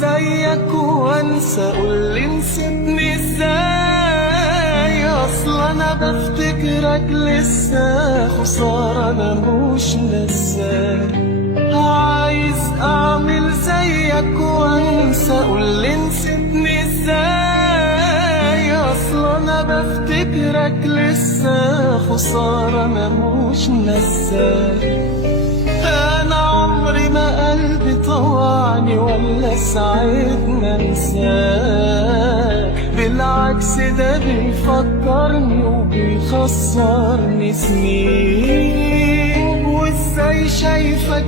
زيك وانسى، قولي نسيتني ازاي؟ اصل انا بفتكرك لسه، خسارة انا مش نساك. عايز اعمل زيك وانسى، قولي نسيتني ازاي؟ اصل انا بفتكرك لسه، خسارة انا مش نساك. انا عمري ما قلبي طوعني ولا ساعدني انساك، بالعكس ده بيفكرني وبيخسرني سنين. وازاي شايفك